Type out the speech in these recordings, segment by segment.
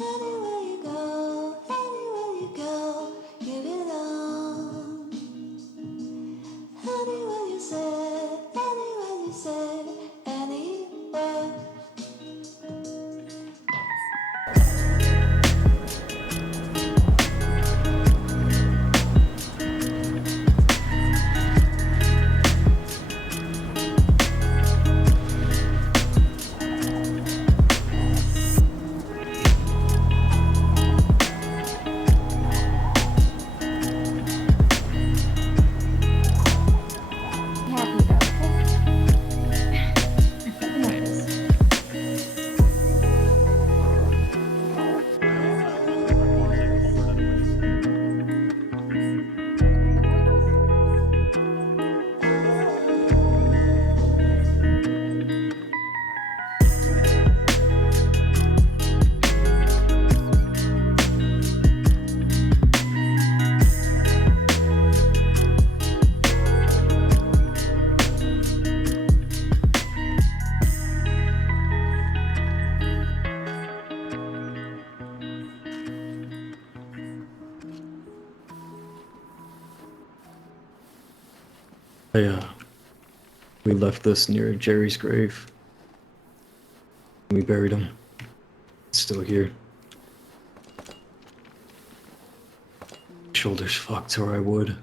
Anywhere you go, you belong. Anywhere you say, anywhere. Happy though, okay? Enough of this. We left this near Jerry's grave. We buried him. It's still here. Shoulders fucked or I would.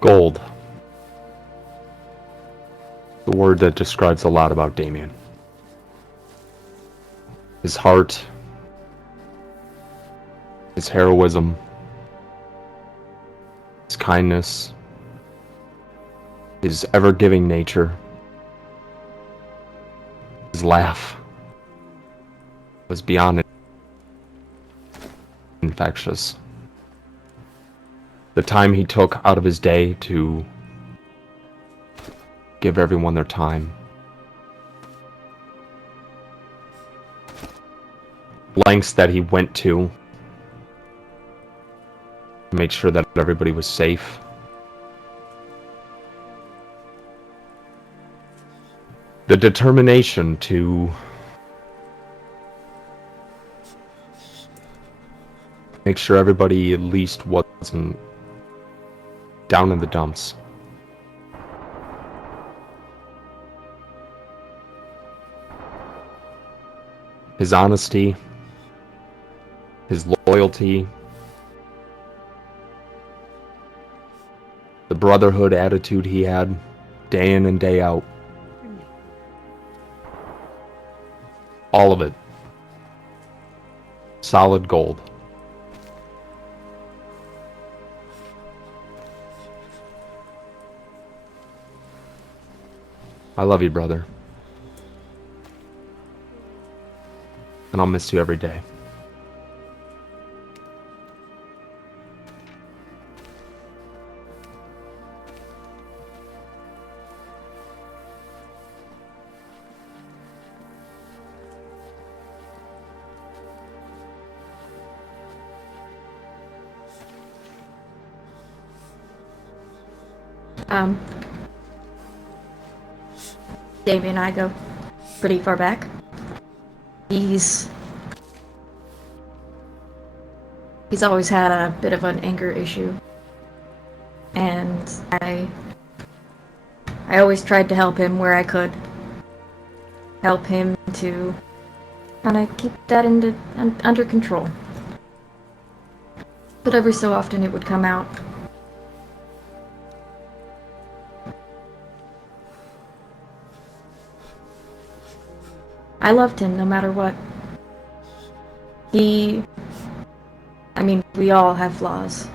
Gold. The word that describes a lot about Damien. His heart, his heroism, his kindness, his ever-giving nature, his laugh was beyond infectious. The time he took out of his day to give everyone their time. Lengths that he went to make sure that everybody was safe. The determination to Make sure everybody at least wasn't down in the dumps. His honesty, his loyalty, the brotherhood attitude he had day in and day out. All of it. Solid gold. I love you, brother. And I'll miss you every day. Damien and I go pretty far back. He's always had a bit of an anger issue. And I always tried to help him where I could. Help him to kind of keep that under control. But every so often it would come out. I loved him no matter what. We all have flaws.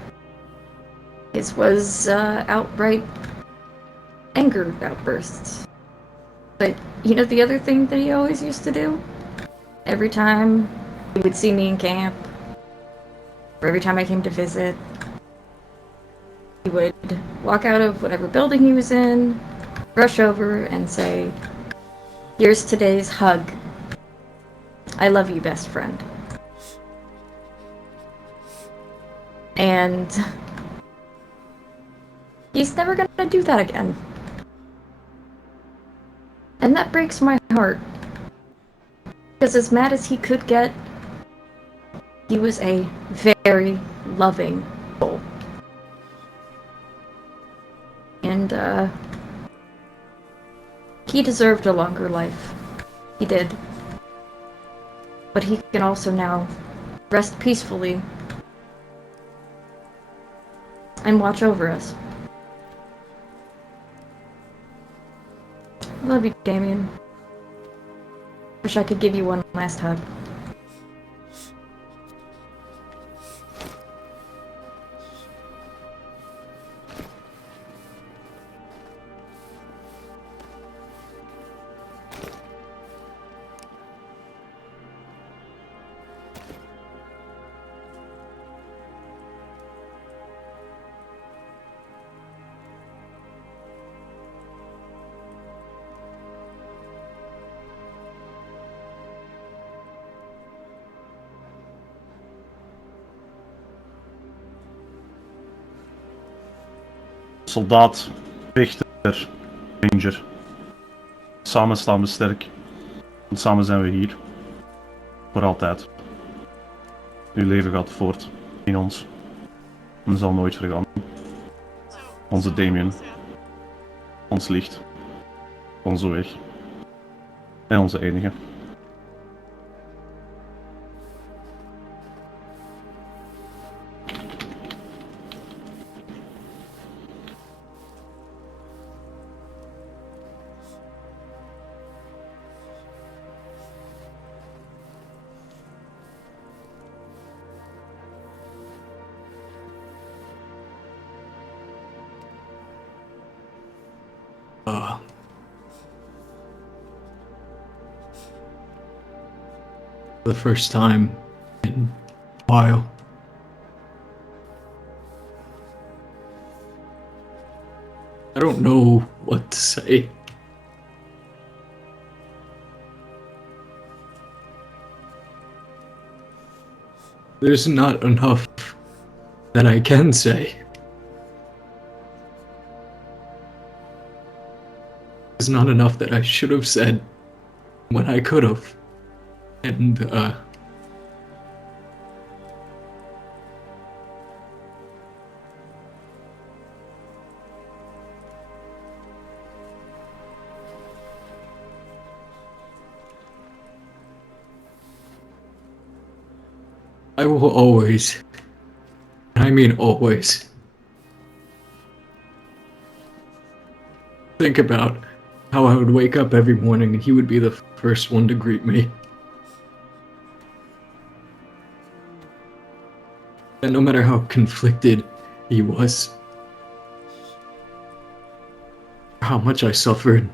His was outright anger outbursts. But you know the other thing that he always used to do? Every time he would see me in camp, or every time I came to visit, he would walk out of whatever building he was in, rush over and say, "Here's today's hug. I love you, best friend." And he's never gonna do that again. And that breaks my heart. Because as mad as he could get, he was a very loving soul. And, he deserved a longer life. He did. But he can also now rest peacefully and watch over us. I love you, Damien. Wish I could give you one last hug. Soldaat, vechter, ranger. Samen staan we sterk. En samen zijn we hier. Voor altijd. Uw leven gaat voort in ons. En zal nooit vergaan. Onze Damien. Ons licht. Onze weg. En onze enige. The first time in a while. I don't know what to say. There's not enough that I can say. There's not enough that I should have said when I could have. And, I will always, I mean always, think about how I would wake up every morning and he would be the first one to greet me. And no matter how conflicted he was, how much I suffered,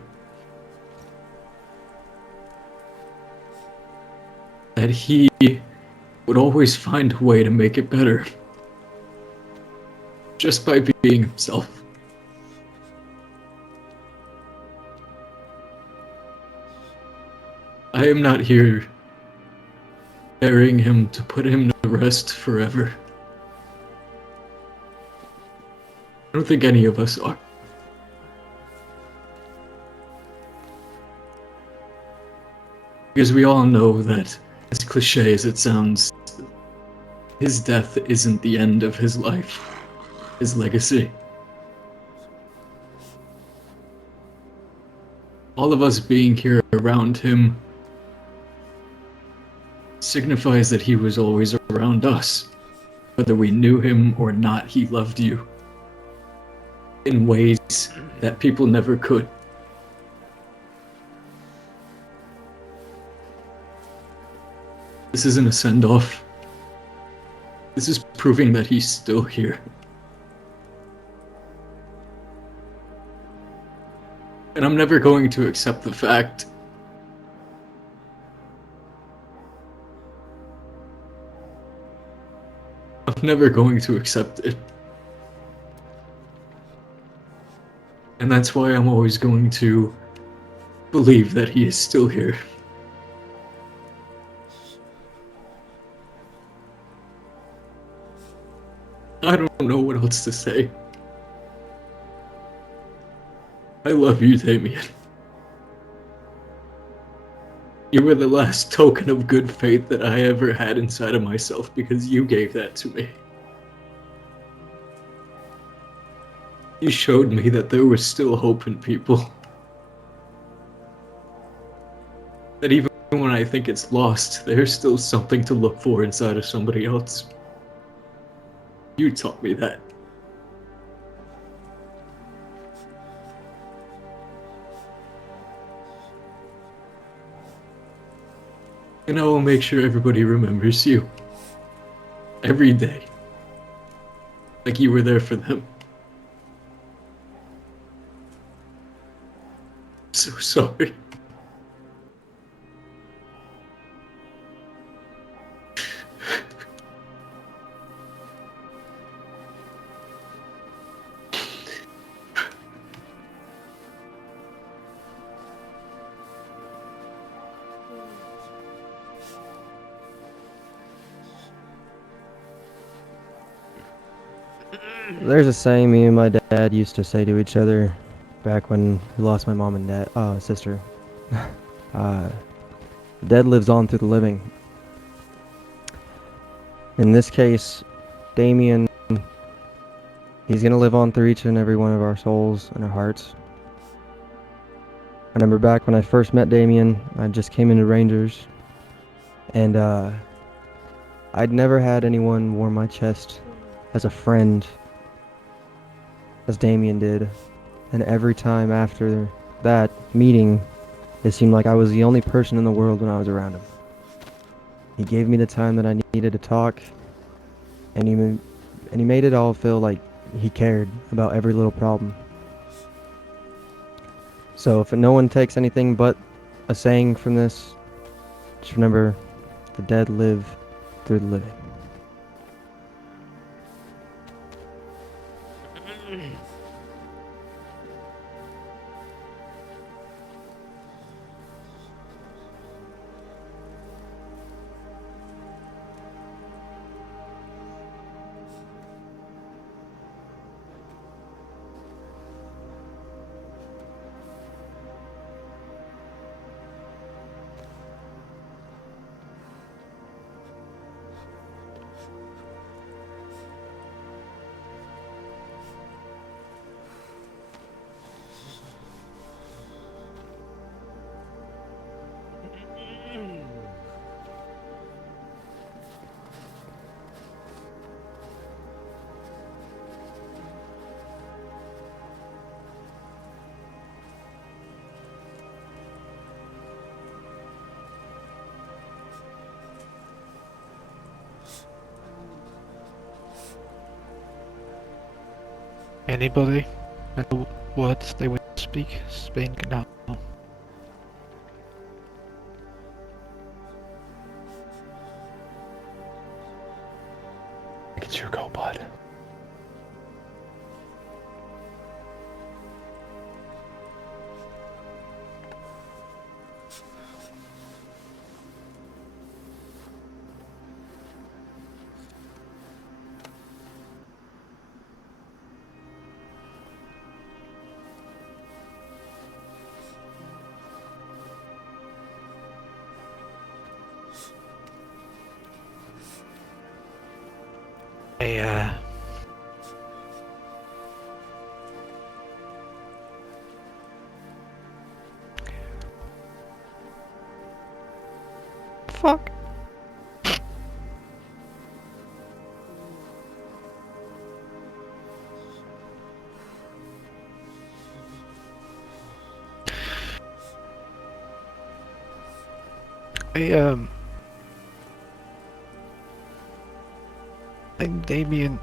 that he would always find a way to make it better. Just by being himself. I am not here burying him to put him to rest forever. I don't think any of us are. Because we all know that, as cliche as it sounds, his death isn't the end of his life, his legacy. All of us being here around him signifies that he was always around us. Whether we knew him or not, he loved you in ways that people never could. This isn't a send-off. This is proving that he's still here. And I'm never going to accept the fact I'm never going to accept it. And that's why I'm always going to believe that he is still here. I don't know what else to say. I love you, Damien. You were the last token of good faith that I ever had inside of myself because you gave that to me. You showed me that there was still hope in people. That even when I think it's lost, there's still something to look for inside of somebody else. You taught me that. And I will make sure everybody remembers you. Every day. Like you were there for them. So sorry. There's a saying me and my dad used to say to each other back when we lost my mom and sister. The dead lives on through the living. In this case, Damien, he's gonna live on through each and every one of our souls and our hearts. I remember back when I first met Damien, I just came into Rangers, and I'd never had anyone warm my chest as a friend as Damien did. And every time after that meeting, it seemed like I was the only person in the world when I was around him. He gave me the time that I needed to talk, and he made it all feel like he cared about every little problem. So if no one takes anything but a saying from this, just remember, the dead live through the living. Anybody? And the words they would speak now. It's your go, bud. I, fuck. I'm Damien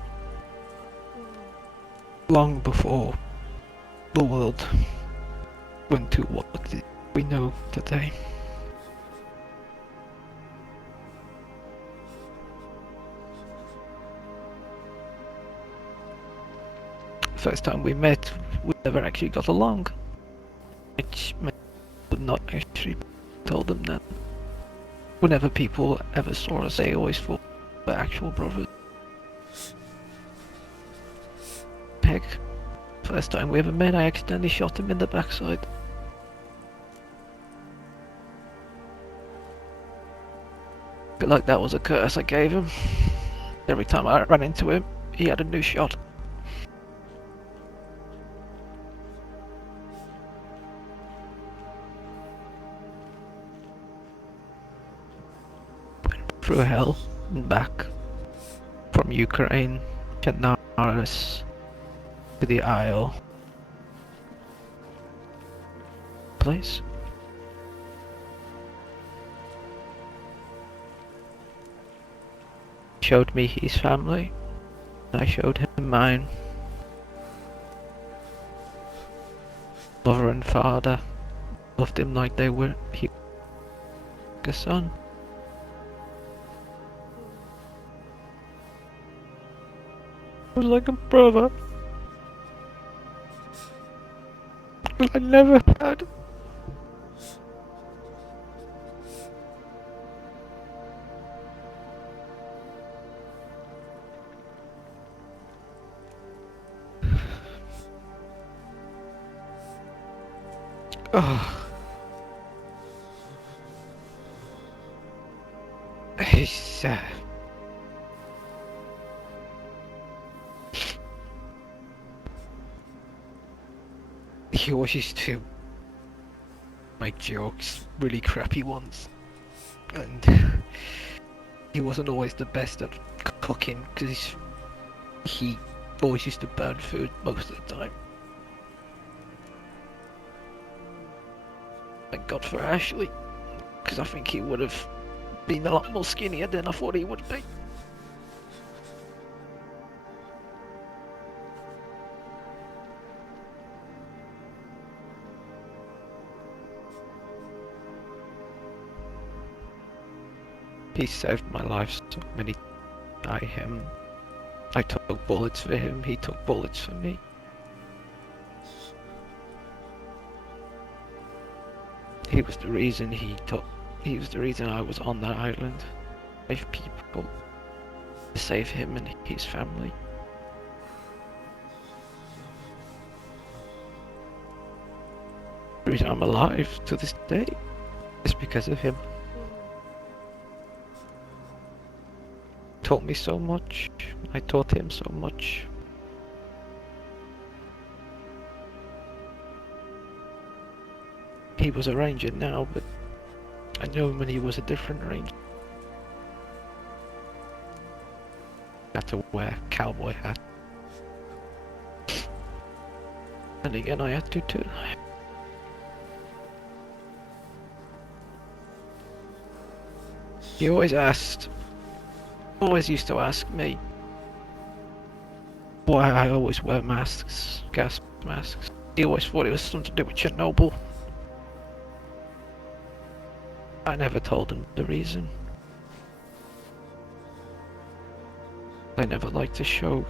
long before the world went to what we know today. First time we met, we never actually got along. Which meant I would not actually told them that. Whenever people ever saw us, they always thought we were actual brothers. Heck, first time we ever met, I accidentally shot him in the backside. Feel like that was a curse I gave him. Every time I ran into him, he had a new shot. Through hell and back. From Ukraine, Benares, to the Isle. Place. Showed me his family, and I showed him mine. Mother and father loved him like they were a son. Was like a brother. But I never had. Oh. He's he always used to make jokes, really crappy ones, and he wasn't always the best at cooking because he always used to burn food most of the time. Thank God for Ashley, because I think he would have been a lot more skinnier than I thought he would be. He saved my life so many times. I took bullets for him, he took bullets for me. He was the reason he was the reason I was on that island. 5 people to save him and his family. The reason I'm alive to this day is because of him. Taught me so much. I taught him so much. He was a ranger now, but I knew him when he was a different ranger. Had to wear a cowboy hat. And again, I had to too. He always used to ask me, why I always wear masks, gas masks. He always thought it was something to do with Chernobyl. I never told him the reason. I never liked to show.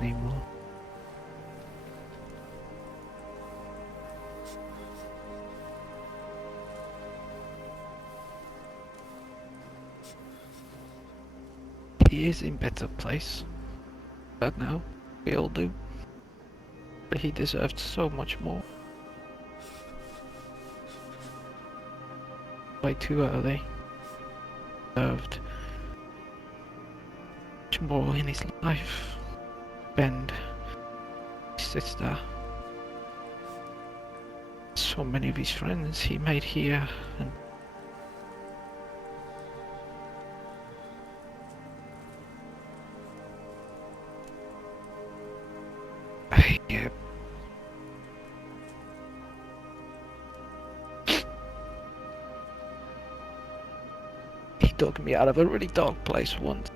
Anymore. He is in better place. But now, we all do. But he deserved so much more. Way too early. Deserved much more in his life. And his sister. So many of his friends he made here, and yeah. He dug me out of a really dark place once.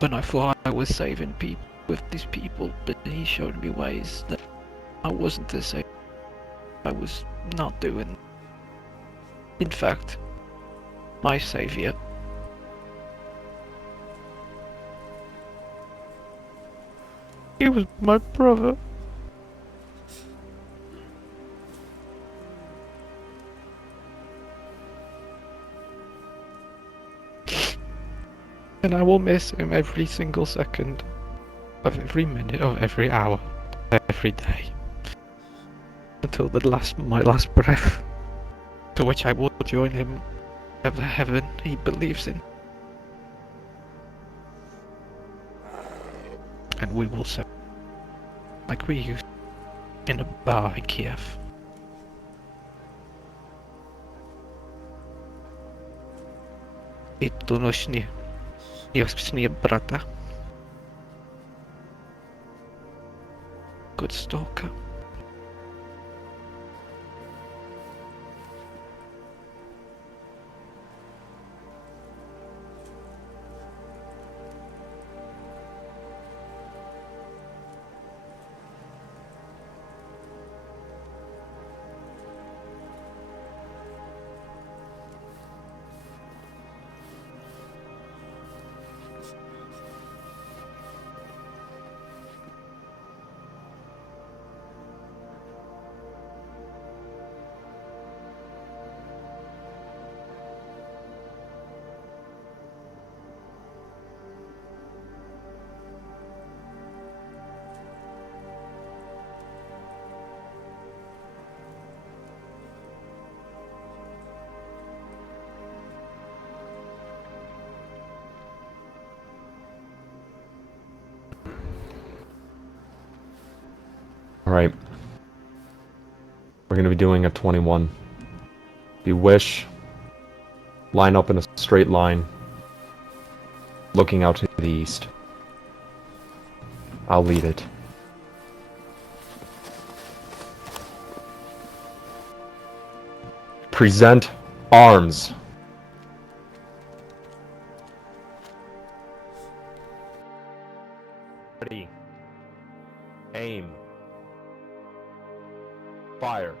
When I thought I was saving people with these people, but he showed me ways that I wasn't the same. I was not doing. In fact, my savior. He was my brother. And I will miss him every single second of every minute of every hour, every day, until my last breath, to which I will join him at the heaven he believes in, and we will say, like we used in a bar in Kiev. I to nośnie. Jasnie, brata. Good stalker. Alright. We're going to be doing a 21. If you wish, line up in a straight line, looking out to the east. I'll lead it. Present arms. Ready. Aim. Fire.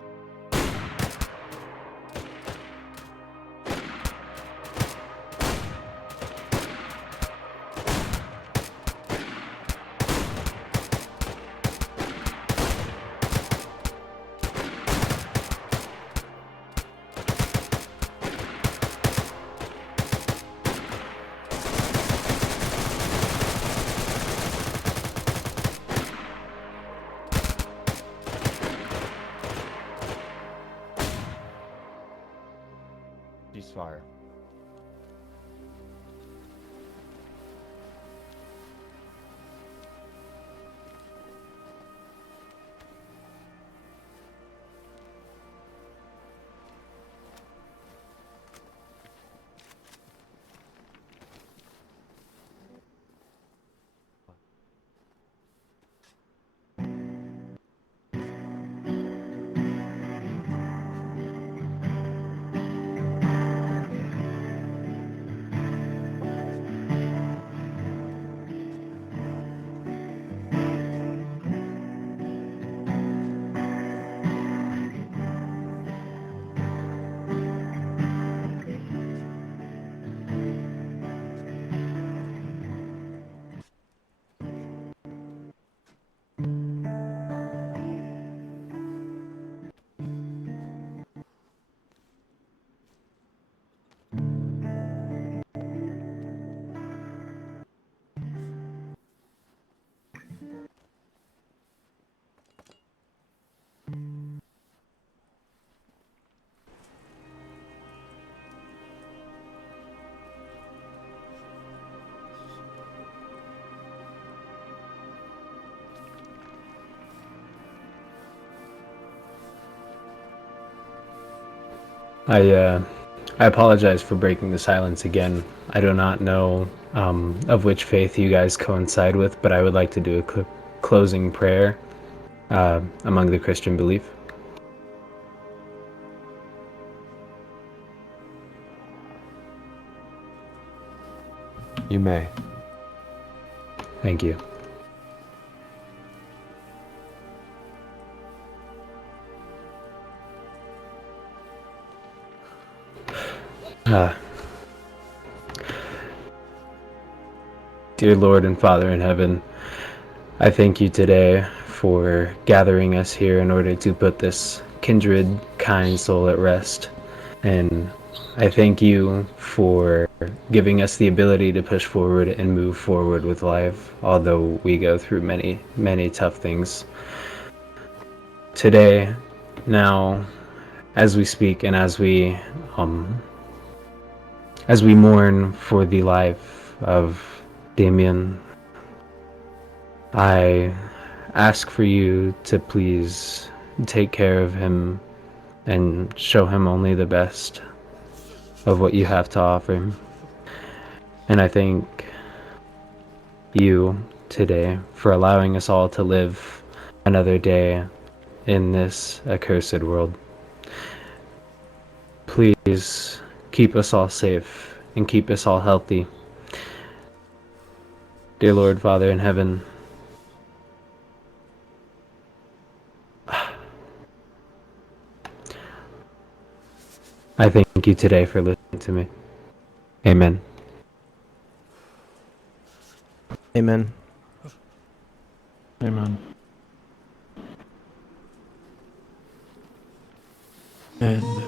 I apologize for breaking the silence again. I do not know of which faith you guys coincide with, but I would like to do a closing prayer among the Christian belief. You may. Thank you. Dear Lord and Father in heaven, I thank you today for gathering us here in order to put this kindred, kind soul at rest. And I thank you for giving us the ability to push forward and move forward with life, although we go through many, many tough things. Today, now, as we speak and as we mourn for the life of Damien, I ask for you to please take care of him and show him only the best of what you have to offer him. And I thank you today for allowing us all to live another day in this accursed world. Please keep us all safe and keep us all healthy. Dear Lord, Father in heaven, I thank you today for listening to me. Amen. Amen. Amen. And